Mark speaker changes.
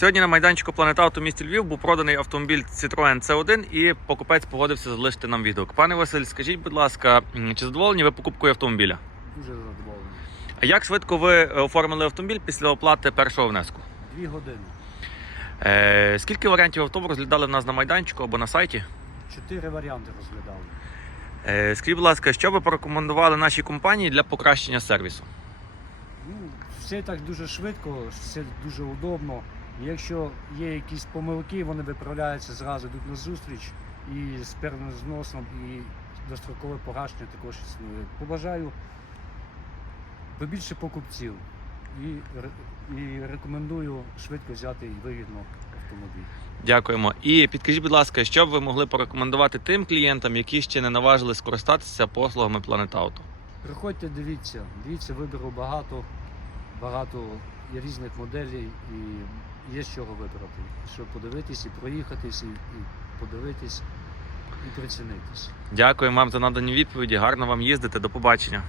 Speaker 1: Сьогодні на майданчику Планета Авто в місті Львів був проданий автомобіль Citroen C1 і покупець погодився залишити нам відгук. Пане Василь, скажіть, будь ласка, чи задоволені ви покупкою автомобіля?
Speaker 2: Дуже задоволений.
Speaker 1: А як швидко ви е, оформили автомобіль після оплати першого внеску?
Speaker 2: Дві години.
Speaker 1: Е, скільки варіантів авто розглядали в нас на майданчику або на сайті?
Speaker 2: Чотири варіанти розглядали.
Speaker 1: Е, скажіть, будь ласка, що ви порекомендували нашій компанії для покращення сервісу?
Speaker 2: Ну, все так дуже швидко, все дуже удобно. Якщо є якісь помилки, вони виправляються зразу, йдуть на зустріч і з певним зносом, і дострокове погашення також існує. Побажаю побільше покупців і, і рекомендую швидко взяти і вигідно автомобіль.
Speaker 1: Дякуємо. І підкажіть, будь ласка, що б ви могли порекомендувати тим клієнтам, які ще не наважили скористатися послугами Планета Авто?
Speaker 2: Приходьте, дивіться, дивіться, вибору багато, багато різних моделей і є з чого вибрати. Щоб подивитись і проїхатись, і, і подивитись, і прицінитись.
Speaker 1: Дякую вам за надані відповіді. Гарно вам їздити. До побачення.